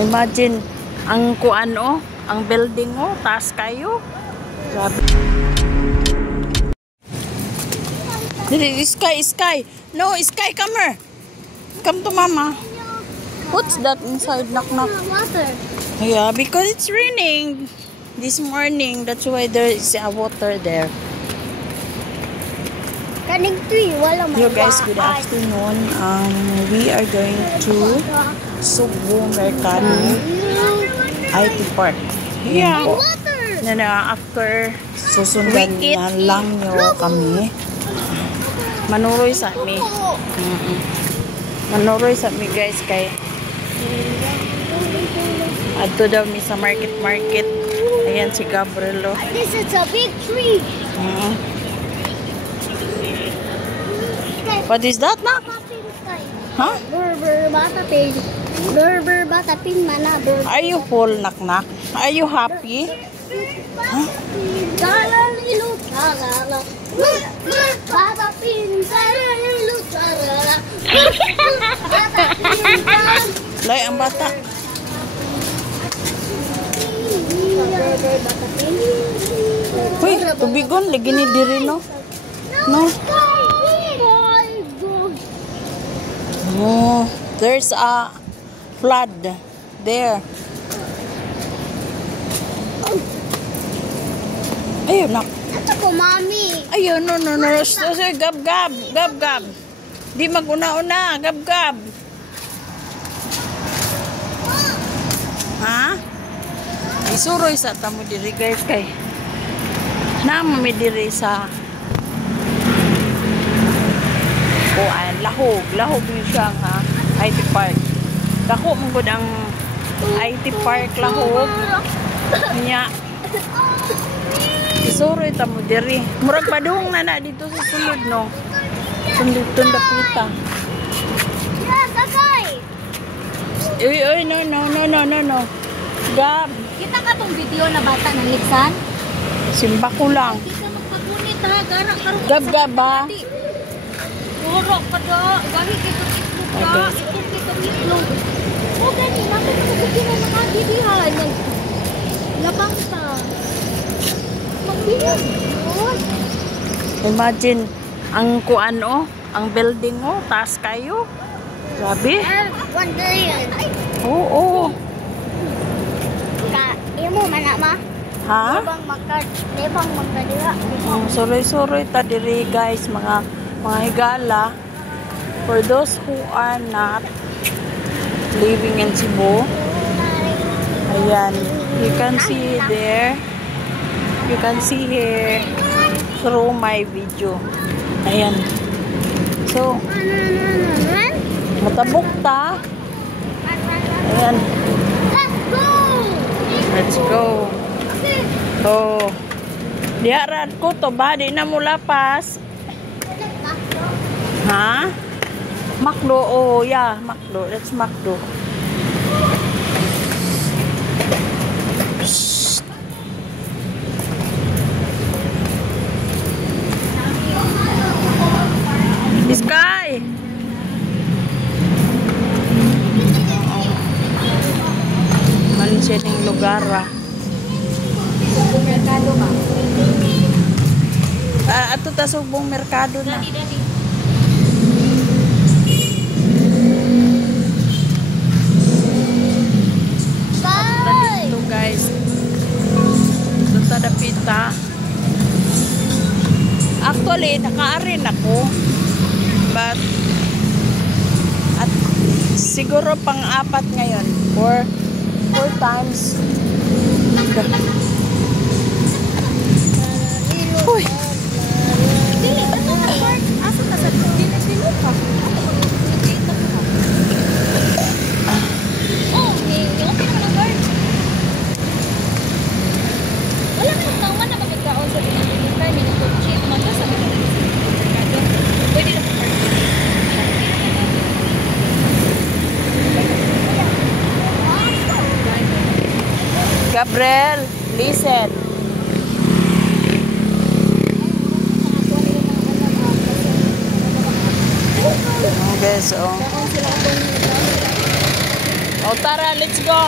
Imagine, ang kuan oh, ang building oh, taas kayo. Grabe. Dili, Sky. No, Sky, come here. Come to mama. What's that inside? Knock. Water. Yeah, because it's raining this morning. That's why there is water there. Kaning tree, wala man. Yo guys, good afternoon. We are going to Subo Mercado IT Park. Yeah. After susundan na lang nyo kami. Manuroy sa mi. Manuroy sa mi guys kay adto daw mi sa market. Ayan si Gabrielo. This is a big tree. What is that, Nak? Huh? Are you full, Nak? Are you happy? Huh? Lay ang bata. Uy, tubigon. Lagi ni diri, no? No? Oh, there's a flood there. Ayun, Nak. Ito ko, Mami. Ayun, no. Gab. Di maguna-una, gab. Ha? Isuroy sa tamo diri guys kay namami diri sa kuan lahog yun siya nga IT Park. Dako mo gud ang IT Park lahog nya. Isuroy tamo diri. Murag padung na dito sa sulod no. Sundutun dapita. Yeah, sakay. Uy, no. Gab. Kita ka tong video na bata ng Liksan? Simba ko lang. Hindi ka magpagunit ha. Garang karong Gab ba? Puro pa do. Gahi kito itlog ka. Okay. Ikot kito itlog. O gani, namin mo sa kina ng adidihan. Labang ka. Magbilang yun. Imagine, ang kuan oh, ang building oh, taas kayo. Grabe. Wonder yan. Oo. Imo man ma? Ha? Nebang magkadira. Suroy ta diri guys, mga higala. For those who are not living in Cebu. Ayan, you can see there. You can see here through my video. Ayan. So, matabok ta. Ayan. Let's go. Oh. Diarad ko to ba? Di na mo lapas. Ha? Makdo. Oh, yeah. Makdo. Let's Makdo. Sky! Manisya ng lugar ah. Subong Mercado ka. Ato ta Subong Mercado na. Dadi. Dito guys. Dito dapita. Actually, naka-arin ako. But at siguro pang-apat ngayon. 4 times. Uy. Dili, ito na work. Asa ka sa dili sino ka? Oh, okay naman ang work. Wala ka nagtawan na magkakaon sa pinagkita niya ng cheap magkasabi ka rin sa merkado. Pwede na mag-work. Gabriel, listen. Okay, so O tara, let's go.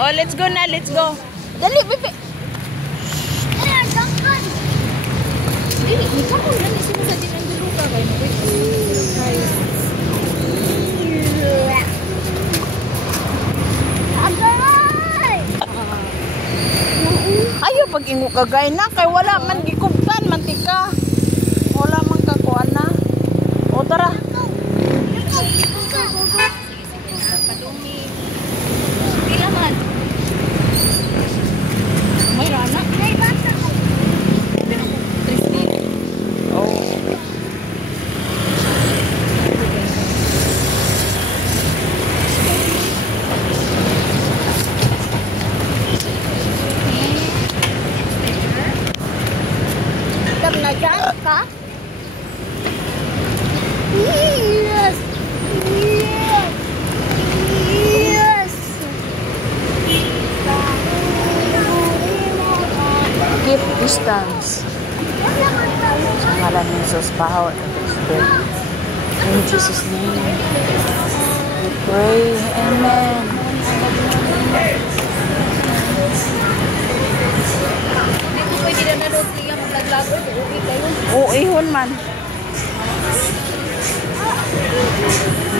Oh, let's go na, let's go. Dali, bebe. Dili, ikaw mo lang isip sa din ang dulo ka kayo. Guys. Ayaw pag ingo kagay na kay wala man gikubtan mantika. Wala man kakuan na. O tara. Padumi. Pila man. May rana. May bata. Crispy. Oh. Nag-jump ka? Yes! Yes! Yes! Keep distance. Sa ngalan ni Jesus, power of the Spirit. In Jesus' name, we pray. Amen. Pwede na doon siya mag-laglago. Uwi kayo. Oo, ihon man.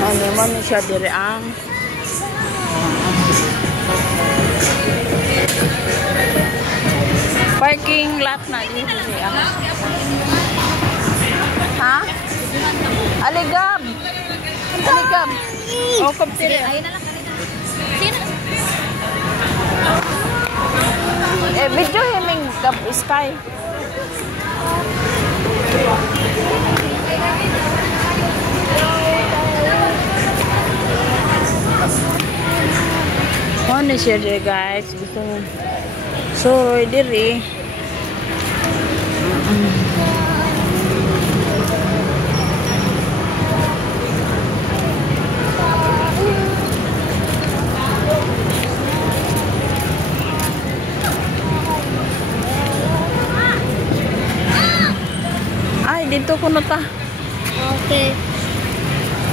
Ano man siya dire ang parking lot na dito siya. Ha? Aligab. Aligab. O, kaptire. Ayun na lang. Sino? Video himing gab sky. Ano siya dyan guys? Gusto mo. So, diri. Ay, dito ko na ta. Okay.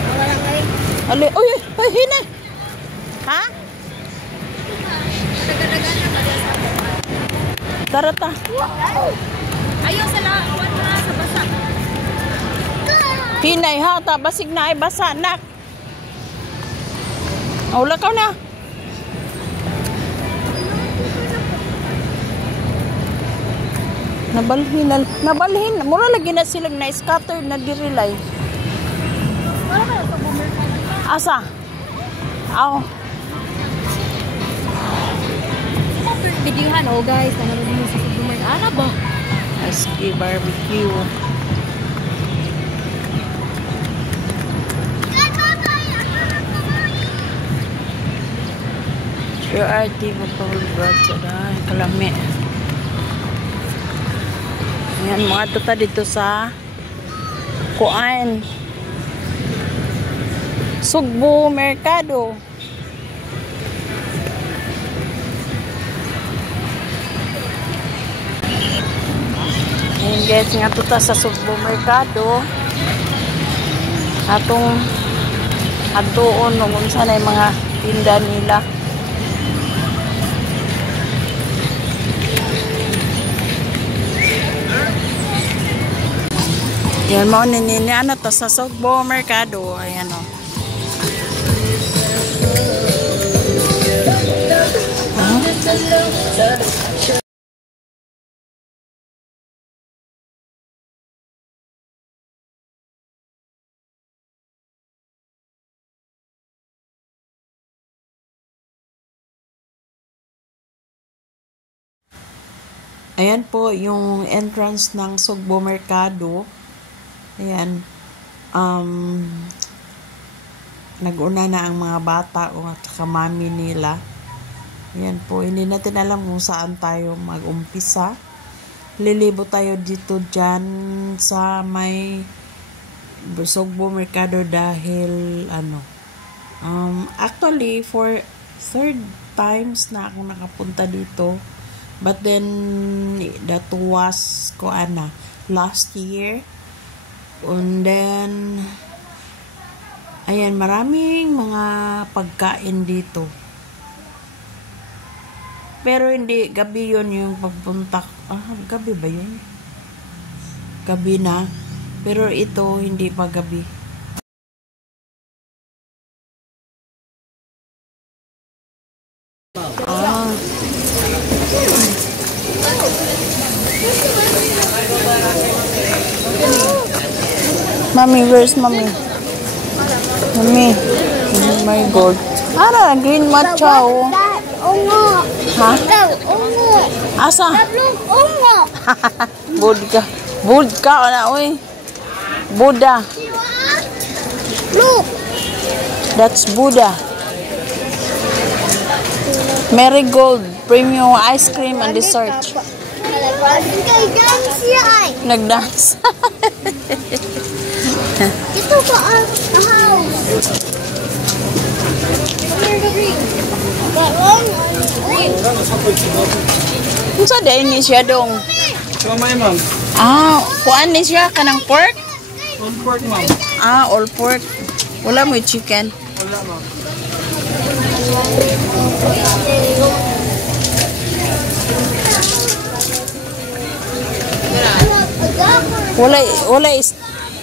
Wala lang kayo. Ali, uy, ay, hina. Ha? Tara ta. Ayaw sa lawan na sa basa. Hinay ha, ta basig na ay basa nak. Wala ka na. Nabalhin. Mura lagi na silang na-scatter na dirilay. Wala ba sa boomer ka? Asa? Aw. Videohan, oh guys, nanonood mo sa boomer. Ano ba? Aski barbecue. Sure RT magpahulbrad sa dahay. Kalami. Yan, mga tuta dito sa Kuan. Sugbo Mercado. Ayan guys, nga tuta sa Sugbo Mercado. Atong atuon nung unsa na yung mga tinda nila. Yan mo, ninini, ano to, sa Sugbo Mercado. Ayan o. Ayan po yung entrance ng Sugbo Mercado. Ayan. Nag-una na ang mga bata at saka mami nila. Ayan po. Hindi natin alam kung saan tayo mag-umpisa. Lilibo tayo dito dyan sa may Sugbo Mercado dahil actually for third times na ako nakapunta dito. But then, that was last year. And then, Ayan, maraming mga pagkain dito. Pero hindi, gabi yun yung pagpunta. Gabi ba yun? Gabi na. Pero ito, hindi pa gabi. Mommy, where's mommy? Mommy. Oh my God. Green matcha, oh. Ungo. Ha? Ungo. Asa? Ungo. Budka. Budka, na, uy. Buddha. Look. That's Buddha. Marigold. Premium ice cream and dessert. Nag-dance. Ito pa ang house. That one? Green. Unsa day ni siya dong? Kamay, ma'am. Kuan ni siya kanang pork? All pork, ma'am. All pork. Wala mo chicken. Wala, ma'am.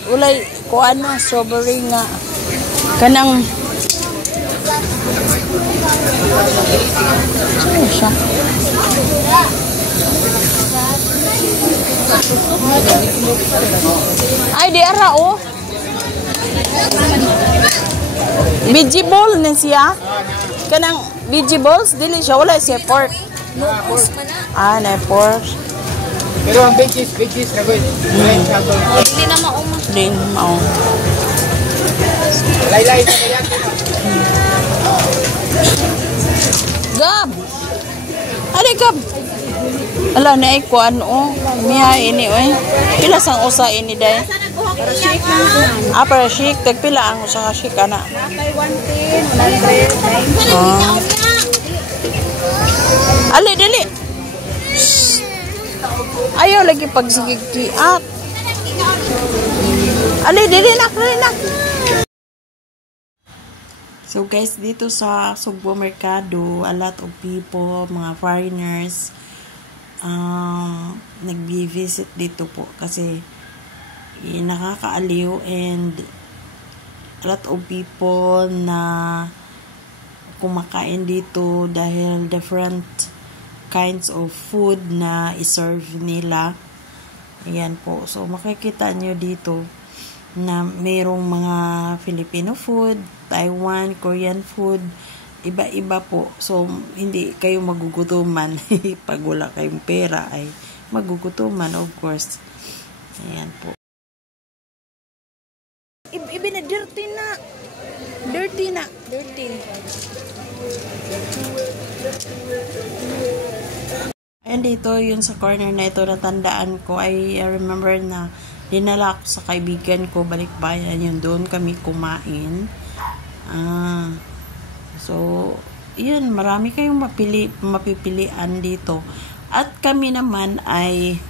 Wala kuan na strawberry nga kanang siya. Ay, di ara, oh. Vegetable na siya. Kanang vegetables, dili siya. Wala siya pork. Na pork. Pero ang veggies na good. Hindi na mauma. Din, mao. Laylay na kaya. Gab! Ali, Gab! Ala, na kuan, oh. Miha ini, oy. Pila sang usa ini, day? Para shake. Tagpila ang usa ka shake, ana. Ali, dili. Ayaw lagi pagsigigtiat. Ali, dili na. So guys, dito sa Sugbo Mercado, a lot of people, mga foreigners, nag-visit dito po kasi nakakaaliw and a lot of people na kumakain dito dahil different kinds of food na iserve nila. Ayan po. So makikita nyo dito na mayroong mga Filipino food, Taiwan, Korean food, iba-iba po. So, hindi kayo magugutuman. Pag wala kayong pera ay magugutuman, of course. Ayan po. Ibi na, dirty na. Dirty. And dito, yun sa corner na ito, natandaan ko, I remember na dinala ko sa kaibigan ko, balikbayan yun, doon kami kumain. So, yun, marami kayong mapipilian dito. At kami naman ay,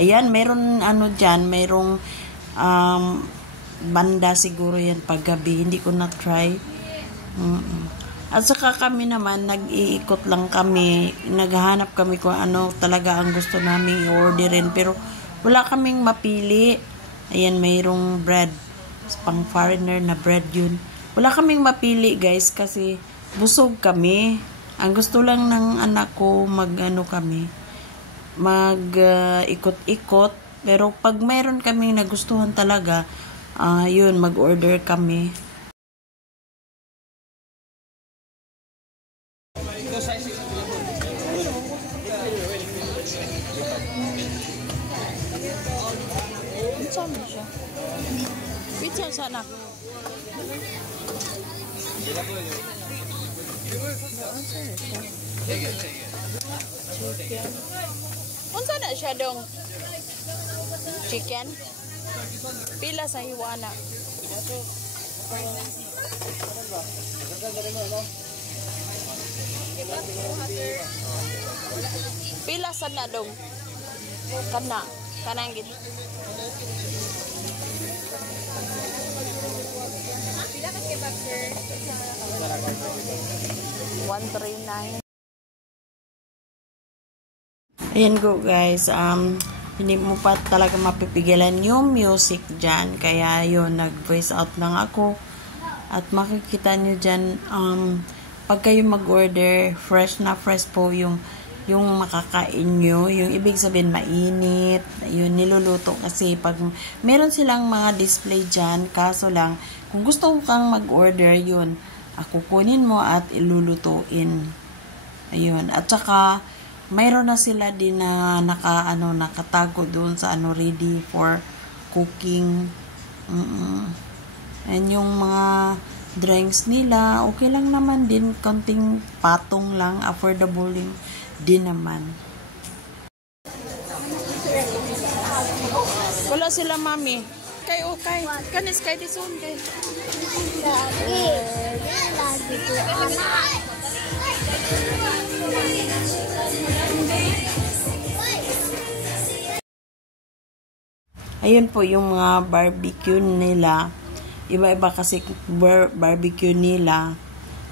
ayan, mayroon dyan, mayroong banda siguro yan paggabi, hindi ko na-try. At saka kami naman, nag-iikot lang kami, naghahanap kami kung ano talaga ang gusto namin i-orderin, pero wala kaming mapili. Ayan, mayroong bread, pang foreigner na bread yun. Wala kaming mapili guys, kasi busog kami. Ang gusto lang ng anak ko, ikot-ikot, pero pag mayroon kaming nagustuhan talaga, yun, mag-order kami. Sama siya. Pizza sana. Chicken. Unsa na siya dong? Chicken? Pila sa hiwana? Pila sa na dong? Kanang gid. 139. Ayan go guys, hindi mo pa talaga mapipigilan yung music dyan. Kaya yun, nag-voice out lang ako. At makikita nyo dyan, pag kayo mag-order, fresh na fresh po yung makakain nyo. Yung ibig sabihin, mainit. Yun, niluluto kasi pag meron silang mga display dyan, kaso lang, kung gusto kang mag-order, yun, kukunin mo at ilulutuin. Ayun. At saka, mayroon na sila din na nakatago doon sa ready for cooking. And yung mga drinks nila, okay lang naman din, konting patong lang, affordable din naman. Wala sila mami. Kay okay. Kanis kay disunde. Lagi ko anak. Ayun po yung mga barbecue nila. Iba-iba kasi barbecue nila.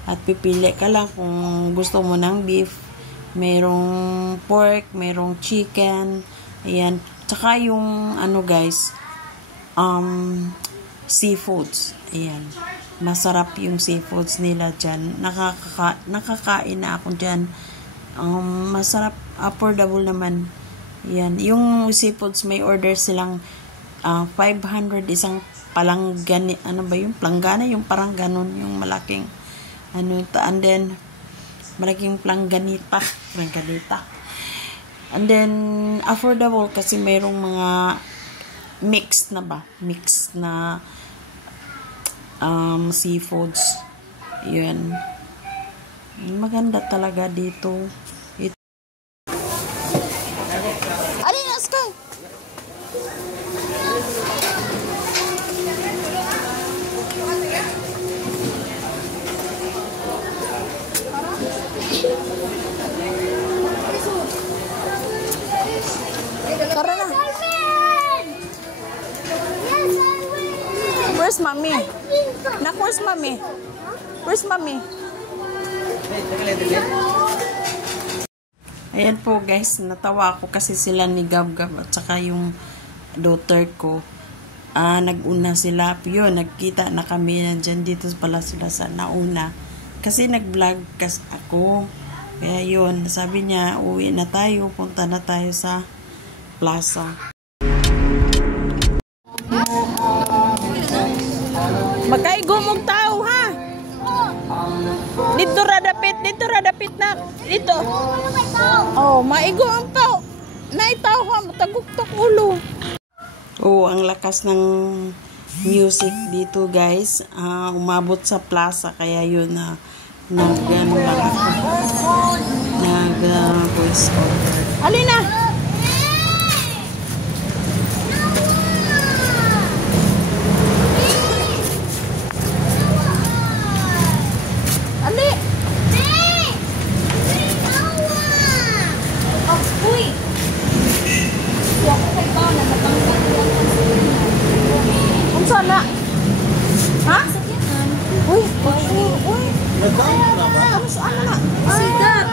At pipili ka lang kung gusto mo ng beef. Merong pork, merong chicken. Ayan. Tsaka yung guys, seafoods. Ayan. Masarap yung seafoods nila dyan. Nakakain na ako dyan. Masarap, affordable naman. Yan. Yung seafoods, may order silang 500 isang palanggani. Ano ba yung planggana? Yung parang ganun. Yung malaking and then malaking plangganita. And then affordable kasi mayroong mga mixed na seafoods. Yun. Maganda talaga dito. Alinas ka! Tara na. Where's mommy? Nak, where's mommy? Where's mommy? Ayan po guys, natawa ako kasi sila ni Gab-Gab at saka yung daughter ko. Nag-una sila. Yun, nagkita na kami. Nandyan dito pala sila sa nauna. Kasi nag-vlog kasi ako. Kaya yun, sabi niya, uwi na tayo. Punta na tayo sa plaza. Magkaigo mong tao, ha? Dito radapit na. Dito. Oh, maigo ang tao. Naitaw ha, mataguktok ulo. Oh, ang lakas ng music dito, guys. Umabot sa plaza, kaya yun na nag-ano lang ako. Nag-voice over. Alina! Sana. Ha? Uy, uy. Terus ano na? Sigat,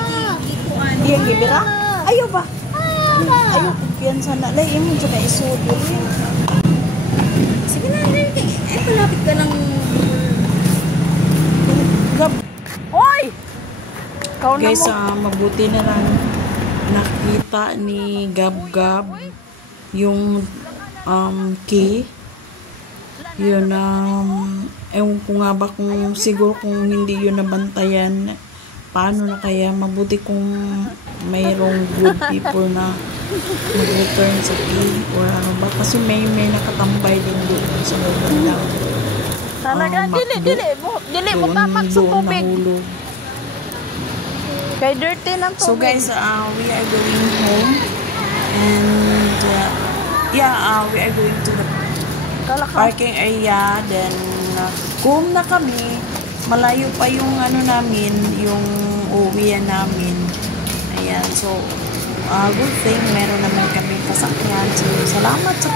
gikuan. Iyang gibira? Ayaw ba? Ayaw kupian sana. Lai, yung dyan na isudol. Sige na, malapit ka ng... Gab. Oy! Guys, mabuti na lang nakita ni Gab-Gab yung key. Yun, ewan ko nga ba kung siguro kung hindi yun nabantayan, paano na kaya? Mabuti kung mayroong good people na mag-return sa key or ano ba, kasi may nakatambay din doon sa loob lang. Talaga, dili mo tamak sa tubig. Kay dirty ng tubig. So guys, we are going home and we are going to the parking area, then home na kami. Malayo pa yung namin, yung uwian namin. Ayan, so good thing meron naman kami kasakyan. So salamat sa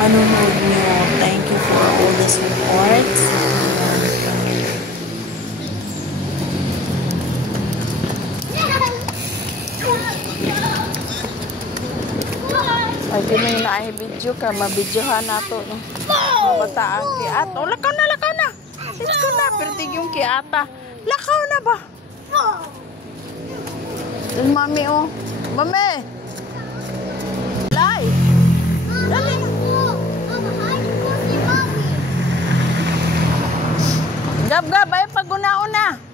panonood nyo. Thank you for all the support. na ay video ka, mabidyohan nato no. Mabataan kiat. Oh, lakaw na, lakaw na. Let's go na, pertig yung kiata. Lakaw na ba? Yung mami oh. Mami! Lay! Dali na. Gab-gab, ay pag-una-una.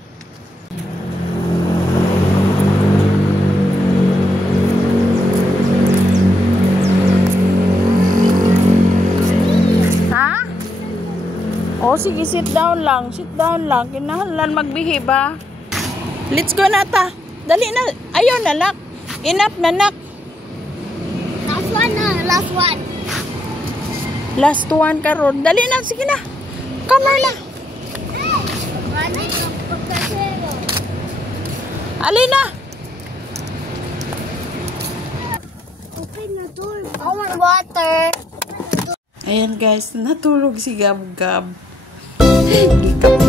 Oh, sige, sit down lang. Sit down lang. Kinahanglan magbihi ba? Let's go na ta. Dali na. Ayaw na, nak. Enough na, nak. Last one na. Last one. Last one karon. Dali na. Sige na. Come on na. Ali na. Open the door. I want water. Ayan guys. Natulog si Gab-Gab. Gikap